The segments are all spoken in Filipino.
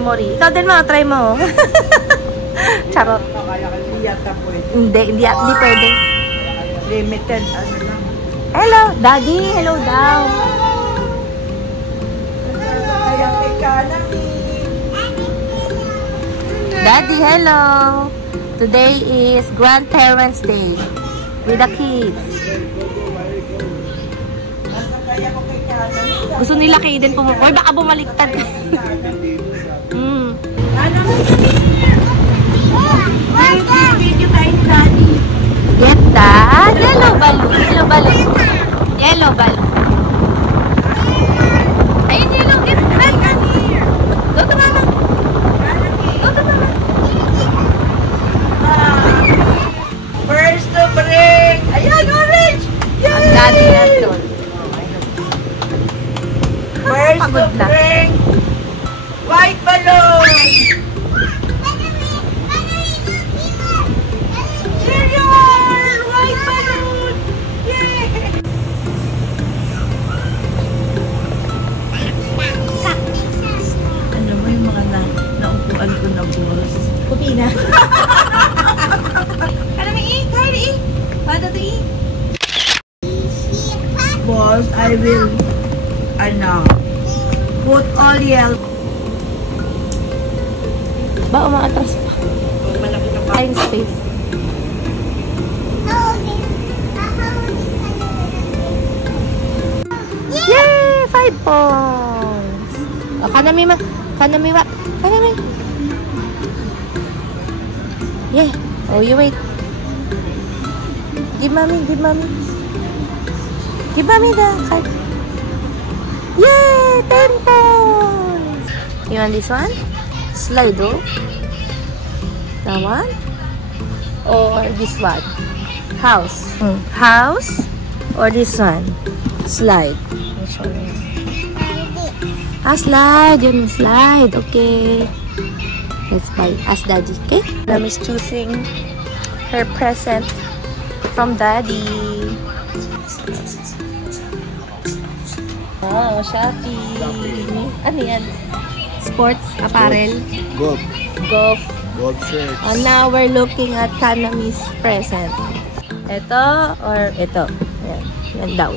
memory. Ikaw din mo, try mo. Charot. Hindi pwede. Limited, ano lang. Hello, Daddy. Hello daw. Daddy, hello. Today is Grandparents' Day with the kids. Gusto nila kayo din pumupo. Oy, baka bumaliktad. Get that yellow balloon. Yellow balloon. Yellow balloon. Ayun, yellow. Get that. Go to mama. Go to mama. First to bring. Ayan, orange. Ang daddy nandun. First to bring white balloon. Here you are, white balloon. Yay! Ano mo yung mga naupuan ko na balls? Pupi na. Ano may kahit Paano to Balls, I will put all yellow. Ba, umaatras pa. Time space. Yay! 5 points! Kanami. Yeah. Oh, you wait. Give mommy. Give mommy the card. Yay! 10 points! You want this one? Slide, oh. That one? Or this one? House. House? Or this one? Slide. Slide. Yun, slide. Okay. Let's buy. Ask Daddy, okay? Mom is choosing her present from Daddy. Oh, shopping. Ano yan? Sports apparel. Golf shirt. Now we're looking at Kanami's present. Ito or ito. Yan daw.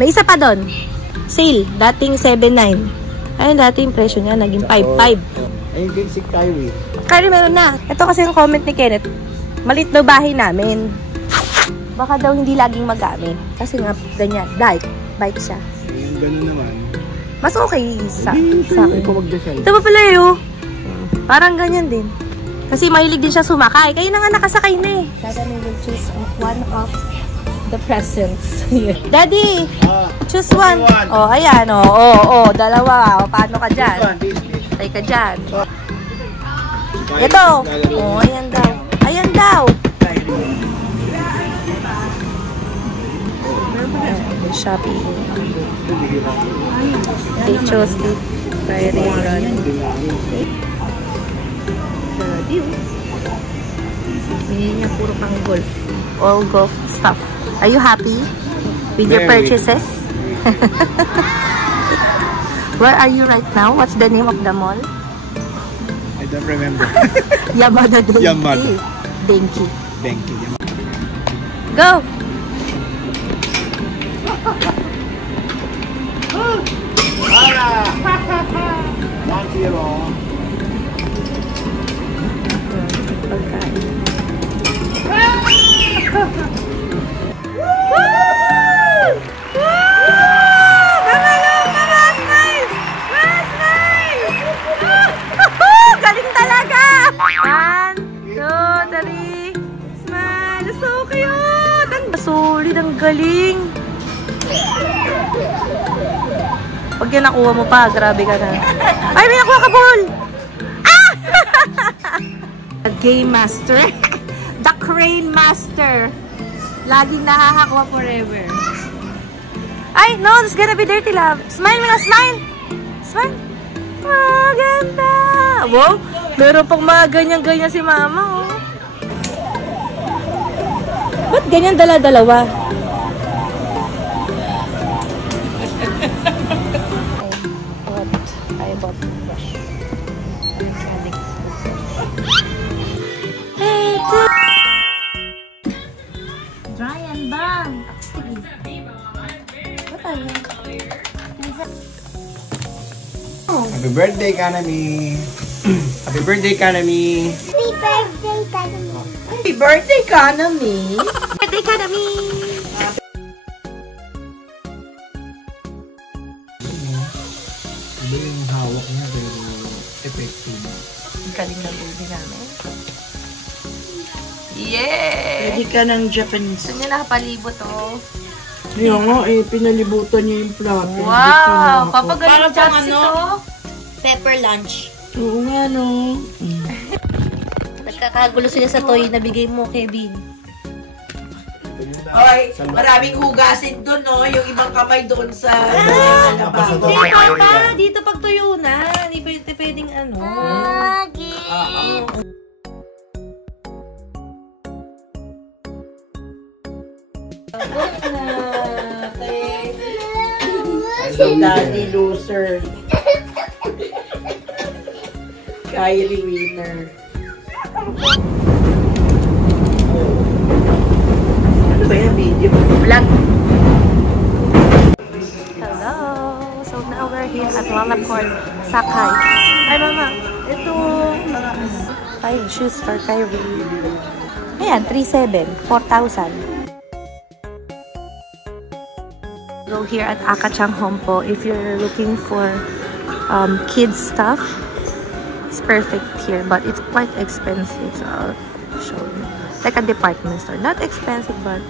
May isa pa doon. Sale. Dating 7.9. Ayun, dating presyo niya. Naging 5.5. Ayun din si Kyrie. Kyrie, meron na. Ito kasi yung comment ni Kenneth. Malit daw bahay namin. Baka daw hindi laging magamit. Kasi nga, ganyan. Bike siya. Yung gano'n naman. Mas okay sa akin. Ikaw mag-defend. Ito pa pala yun. Parang ganyan din. Kasi mahilig din siya sumakay. Kayo na nga nakasakay na eh. Daddy will choose one of the presents. Daddy! Choose one. Oh, ayan. Oh, dalawa. O, paano ka dyan? Tay ka dyan. Ito. Oh, ayan daw. Ayan daw. Shopping. They chose this. Very run. Binili niya puro pang golf. All golf stuff. Are you happy with your purchases? Where are you right now? What's the name of the mall? I don't remember. Yamada Denki. Yamada. Denki. Go! Para! 1-0. Galing talaga! 1, 2, 3. Smile! So cute! Ang solid, ang galing! Pag yan nakuha mo pa, grabe ka na. Ay, may nakuha ka, ball! Ah! The Game Master. The Crane Master. Laging nakakakuha forever. Ay, no, it's gonna be dirty, love. Smile mo na, smile! Smile! Maganda! Wow! Meron pang mga ganyan-ganyan si mama, oh. Ba't ganyan dala-dalawa? I bought brush. Happy birthday, Kanami! Happy birthday, Kanami! Happy birthday, Kanami! Happy birthday, Kanami! Birthday, Kanami! Iba yung hawak niya, pero effective. Ang galing na baby namin. Yeah! Pwede ka ng Japanese. Saan niya nakapalibot, oh? Yung nga eh, pinalibutan niya yung plato. Wow! Papagaling Para pang chopsticks, ano? oh! Pepper lunch. Oo nga, no? Nagkakagulo sila sa toy na bigay mo, Kevin. Oy, maraming hugasin doon, no? Yung ibang kamay doon sa labas. Hindi, papa! Dito pag tuyo na. Hindi pwedeng ano. Daddy loser. Kyrie winner. Ano ba yung video? Vlog. Hello! So now we're here at Wallaport, Sakay. Ay, mama. Ito. 5 shoes for Kyrie. Ayan, 3,700. 4,000. Go here at Akachang Home po if you're looking for kids stuff. It's perfect here, but it's quite expensive. So I'll show you. Like a department store. Not expensive, but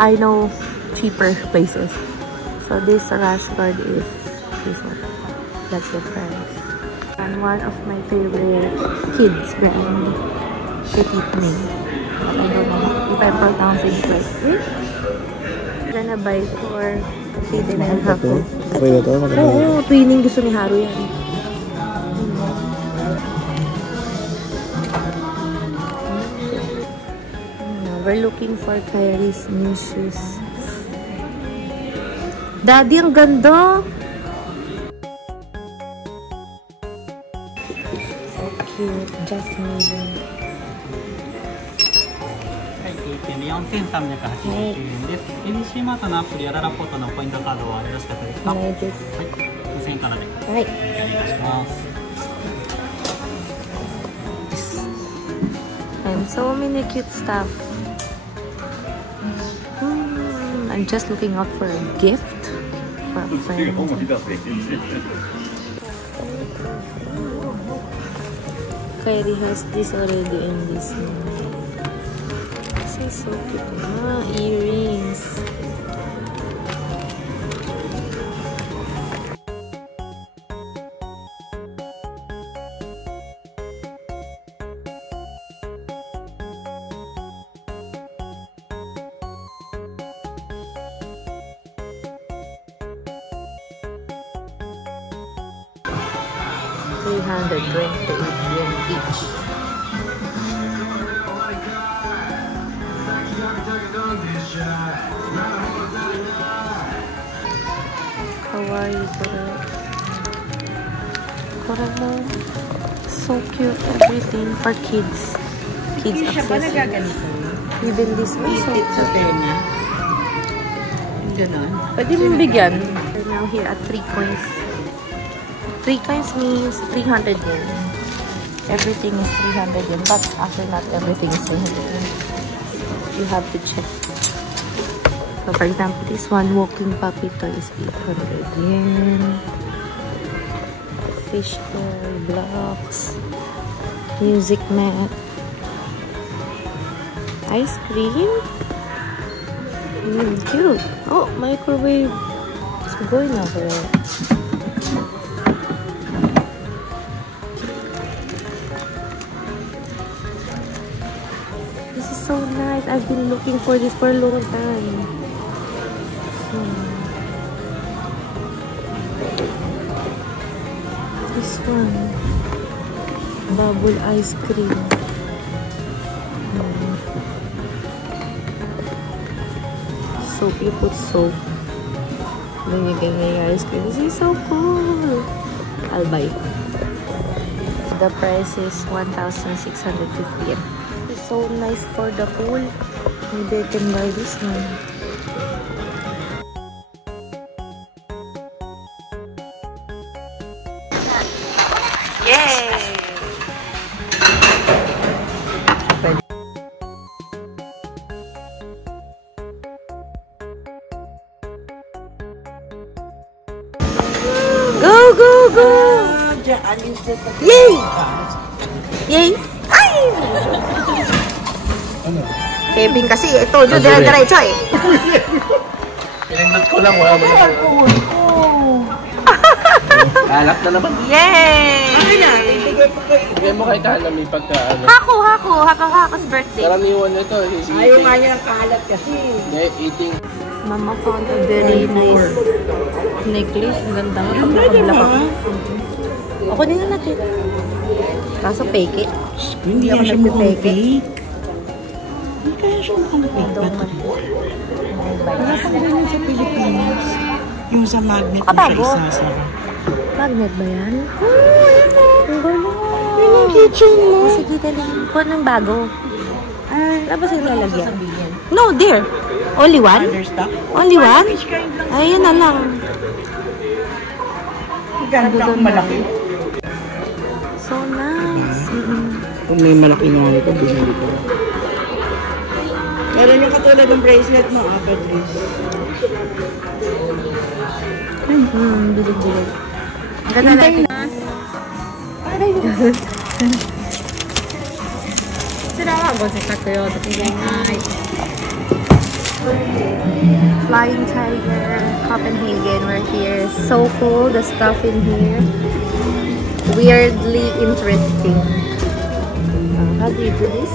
I know cheaper places. So this rash guard is this one. That's the price. And one of my favorite kids brand, Petit Me. But I don't know if I'm pronouncing it right. Na buy for kasi din na yung hapon. Okay ba ito? Oo, twinning gusto ni Haru yan. We're looking for Kyrie's new shoes. Daddy, ang ganda! So cute. Jasmine. 4380円です。NC マートのアプリやララポートのポイントカードはよろしかったですか？はい、5000円からでお願いいたします。And so many cute stuff. I'm just looking out for a gift for a friend. Kyrie has this already in this one. This is so cute. Earrings. $328 each. Kawaii, so cute. Everything for kids. Kids accessories. Even this one, so cute. Pwede mong bigyan. We're now here at 3 coins. 3 coins means 300 yen. Everything is 300 yen, but after not everything is 300 yen. You have to check. So for example, this one, walking puppy toy is 800 yen. Fish toy, blocks, music mat, ice cream. Cute. Oh, microwave. It's going over there. This is so nice. I've been looking for this for a long time. This one, bubble ice cream. Soap, you put soap. Then you get the ice cream. This is so cool. I'll buy. The price is 1,650 yen. It's so nice for the pool. Maybe I can buy this one. Go, go, go! Yay! Yay! Ay! Kevin kasi, ito, dire-diretso eh. Pinindot ko lang, wala mo na. Alak na naman. Yay! Bigay mo kay Tana may pagkaano. Hako-hako's birthday. Karaniwan nito. Ayaw nga niya ng kalat kasi. Eating. Mama found a very nice necklace. Ang ganda nga pag nakablak ako. Ako din na natin. Kaso fake it. Hindi ako siya nagpe-fake it. Hindi kaya siya mukhang fake. Wala pang ganyan sa Pilipinas. Yung sa magnet mo siya Makabago. isasara. Magnet ba yan? Ang galing. Yun ang kitchen mo. Sige, dali. Kuha ng bago. Tapos yung lalagyan. No, there. Only one? Other stuff. Only one? Which kind lang? Ayun na lang. Ganito ang malaki. So nice. Kung may malaki nga nito, binili ko. Meron yung katulad ng bracelet mo, Patrice. Bilig-bilig. Ganda natin. Flying Tiger, Copenhagen, we're here. So cool, the stuff in here. Weirdly interesting. How do you do this?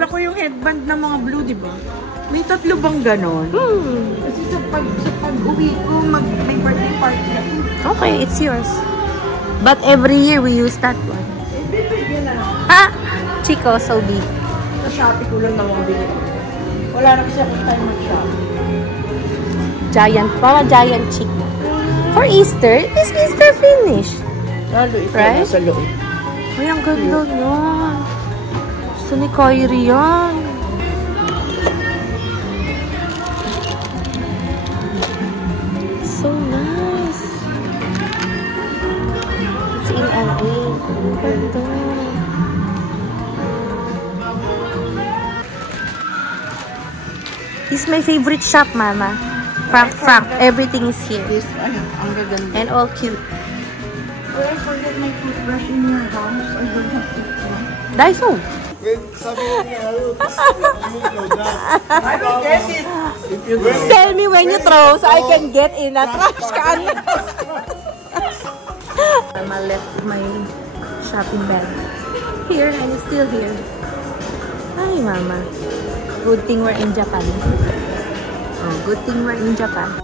Ako yung headband ng mga blue, di ba? May 3 bang ganon? Kasi sa pag-uwi ko, may birthday party ako. Okay, it's yours. But every year we use that one. Ha? Chico, so big. Sa Shopee ko lang nawabili. Wala na kasi akong time mag-shop. Giant, para giant chick. For Easter, it's Easter finish. Lalo ito Right? nasa loob. Ay, ang ganda nun. Gusto ni Kyrie yan. So nice. It's in LA. Ang ganda. This is my favorite shop, Mama. Frank. Everything is here. This, ay, ang gaganda. And all cute. Oh, I forgot my toothbrush in your house. I don't have toothbrush. Daiso. I will get it. Tell me when you throw so I can get in a trash can. Mama left my shopping bag here and it's still here. Hi, Mama. Good thing we're in Japan. Oh, good thing we're in Japan.